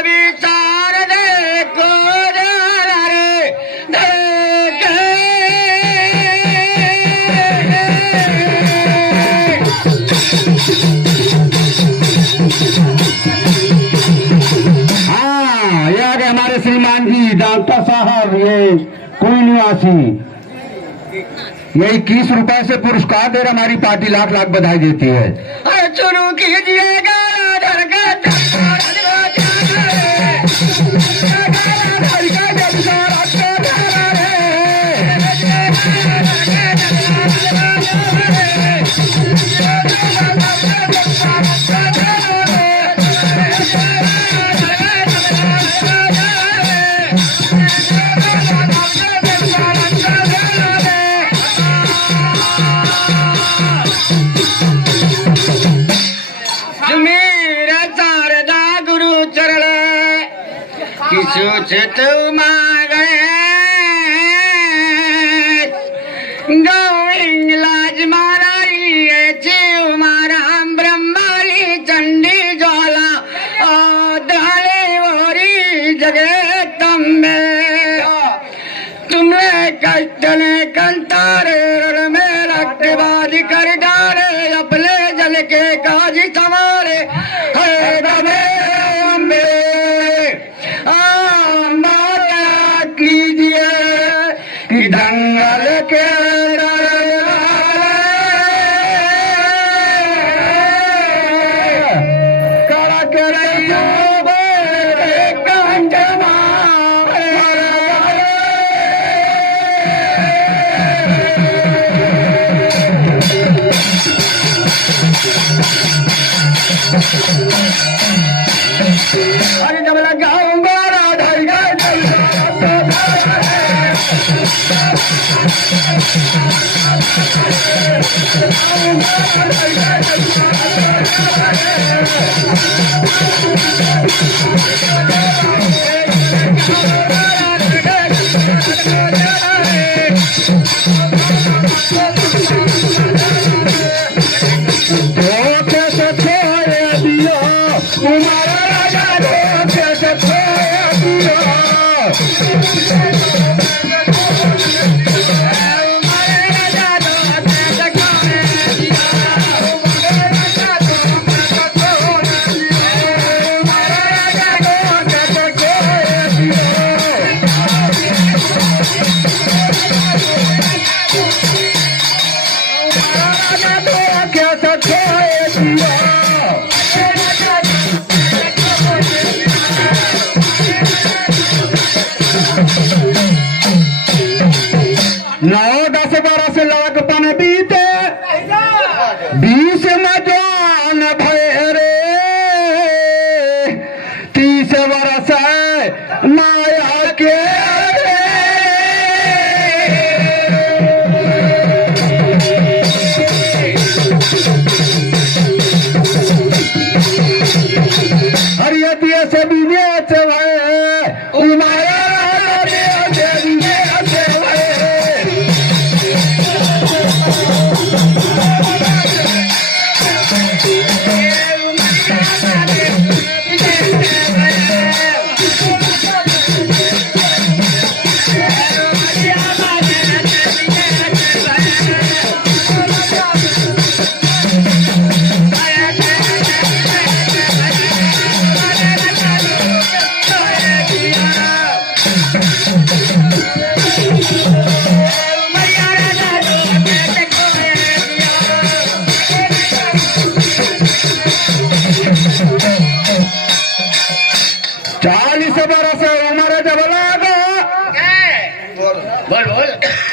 विचार देखो रे हाँ, यार हमारे श्रीमान जी डॉक्टर साहब, ये कोई निवासी, ये 21 रुपए से पुरस्कार दे रहे, हमारी पार्टी लाख लाख बधाई देती है। शुरू कीजिएगा सूचित मांगे गोविंद लाज माराई जीव मारा ब्रह्मारी चंडी ज्वाला दाले वोरी जगे तम्बे तुम्हें कष्ट ने कंतारे रण में रक्तवादी कर डाले अपने जल के काज संभाले है दमे दंगल के कड़क रैया कंजमा अरे जब लगाऊंगा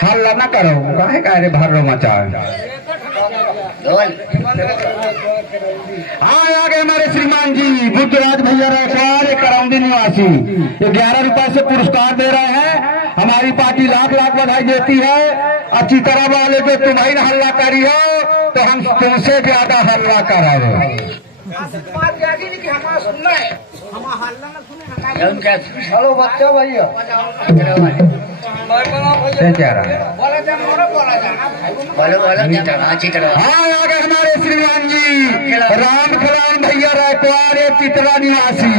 हल्ला ना करो, काहे काहे भर मचा। हाँ, आगे हमारे श्रीमान जी बुद्धराज भैया रखवार करौंदी निवासी, ये 11 रुपए से पुरस्कार दे रहे हैं। हमारी पार्टी लाख लाख बधाई देती है। अच्छी तरह वाले जो तुम्हारी हल्ला करी हो तो हम तुमसे ज्यादा हल्ला करावे। हेलो बच्चा भैया, हाँ, आगे हमारे श्रीमान जी राम खिलान भैया कुआर चित्रा निवासी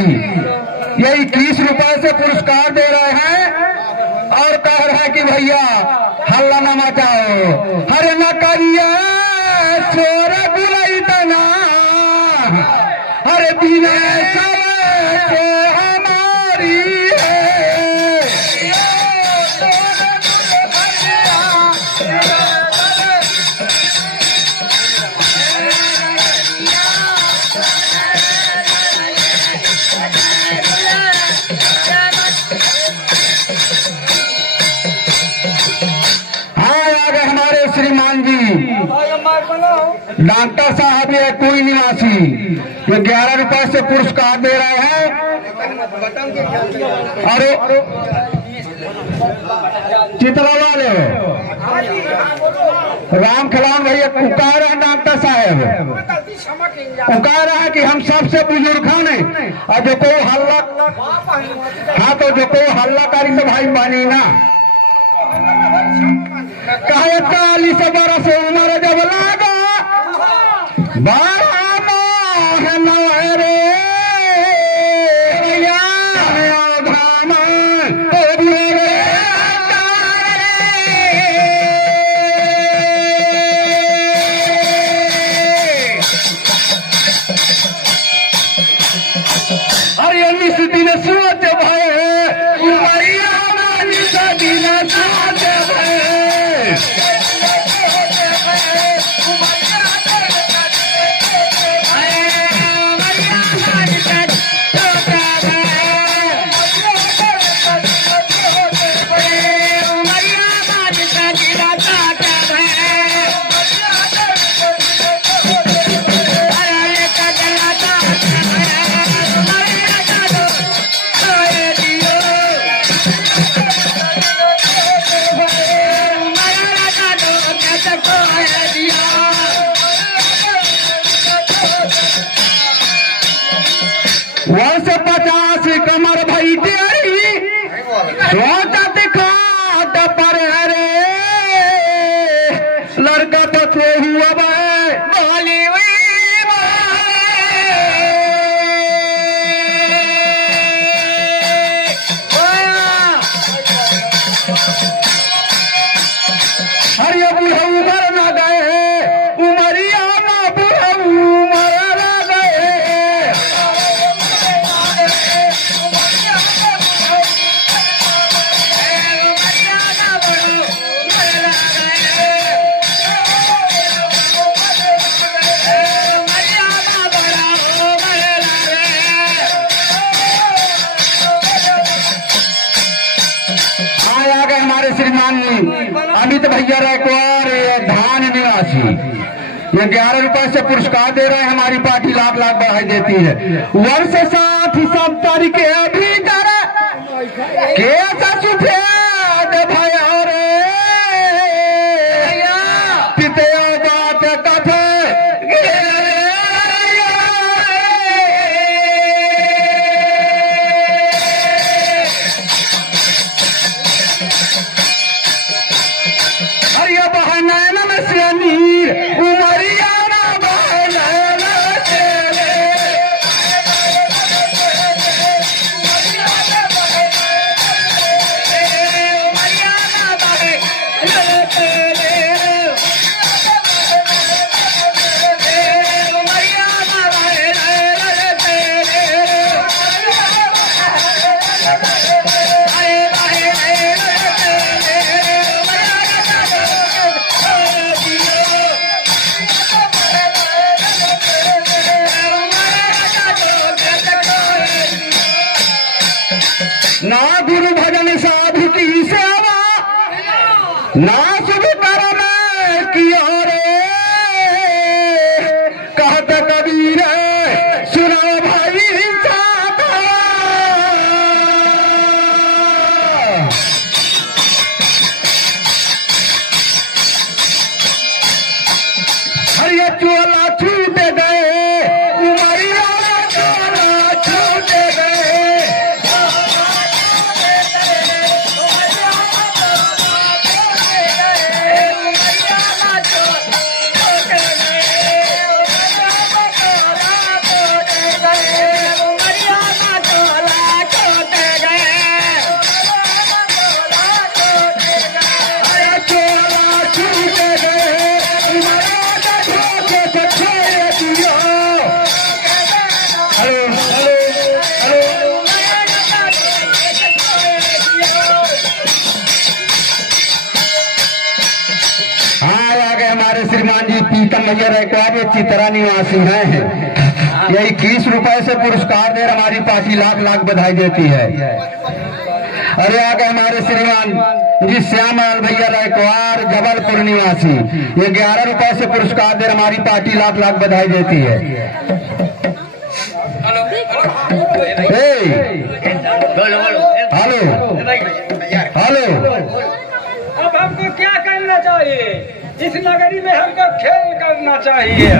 ये 21 रुपए से पुरस्कार दे रहे हैं और कह रहे हैं कि भैया हल्ला न मचाओ, हरे न करिए चोर बुलाई तना, हरे बिना से हमारी है। श्रीमान जी डॉक्टर साहब ये कोई निवासी ये 11 रुपए से पुरस्कार दे रहे हैं। अरे चित्रा वाले राम खिलावन भैया कह रहे हैं डॉक्टर साहब, वो कह रहे हैं कि हम सबसे बुजुर्ग हैं और जो कोई हल्ला, हाँ तो जो कोई हल्ला करी तो भाई बनी ना। कहे 40 बरस उम्र जब लागा बड़ा मोहन रे धाम अरे निस दिन सोच भय उमरिया निस दिन सोच वर्ष 50 कमर भई तेरी सोचत खाट पर हरे लड़का तो थे हुआ बोली हरिया बुढ़ा उमर न गए उमरिया ना बुढ़ा उमर न गए। आ गए हमारे श्रीमान अमित भैया रैकवार धान निवासी ये 11 रुपए से पुरस्कार दे रहे हैं। हमारी पार्टी लाख लाख बढ़ाई देती है। वर्ष 60-70 के भीतर के सफेद भया रे पितया बात कथे हरिया बहनैन में से नीर उमरिया ना बहनैन तेरे ना गुरु भजन साधु की सेवा ना शुभ कर्म किया रे कहत कबीर सुनो भाई साका हरिया चोला छूट गए उमरिया चोला छूट गए। Hello hello hello. हाँ, आ गए हमारे श्रीमान जी पीतम भैया रैकवार, ये चित्रा निवासी हैं। ये 21 रुपए से पुरस्कार दे हमारी पार्टी लाख लाख बधाई देती है। अरे आ गए हमारे श्रीमान जी श्यामलाल भैया रैकवार जबलपुर निवासी, ये 11 रुपए से पुरस्कार दे हमारी पार्टी लाख लाख बधाई देती है। Hello hello. अब हमको क्या करना चाहिए? इस नगरी में हमको खेल करना चाहिए।